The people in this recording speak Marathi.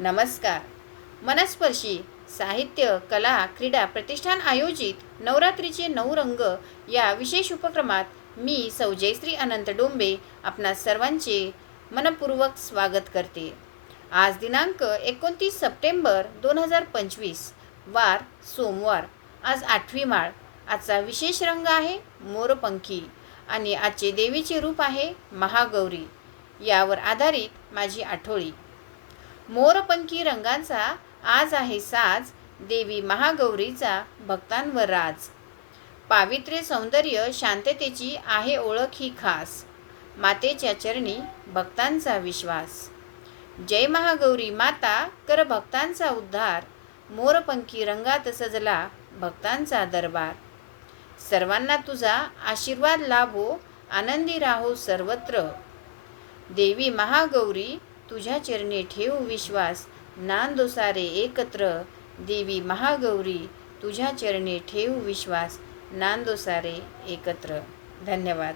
नमस्कार. मनस्पर्शी साहित्य कला क्रीडा प्रतिष्ठान आयोजित नवरात्रीचे नऊ रंग या विशेष उपक्रमात मी सौ जयश्री अनंत डोंबे आपणा सर्वांचे मनपूर्वक स्वागत करते. आज दिनांक एकोणतीस सप्टेंबर दोन हजार पंचवीस वार सोमवार आज आठवी माळ. आजचा विशेष रंग आहे मोरपंखी आणि आजचे देवीचे रूप आहे महागौरी. यावर आधारित माझी आठवळी मोरपंखी रंगांचा आज आहे साज देवी महागौरीचा भक्तांवर राज. पावित्र्य सौंदर्य शांततेची आहे ओळख ही खास. मातेच्या चरणी भक्तांचा विश्वास. जय महागौरी माता कर भक्तांचा उद्धार. मोरपंखी रंगात सजला भक्तांचा दरबार. सर्वांना तुझा आशीर्वाद लाभो आनंदी राहो सर्वत्र. देवी महागौरी तुझ्या चरणी ठेव विश्वास. नांदोसारे एकत्र. देवी महागौरी तुझ्या चरणी ठेव विश्वास. नांदोसारे एकत्र. धन्यवाद.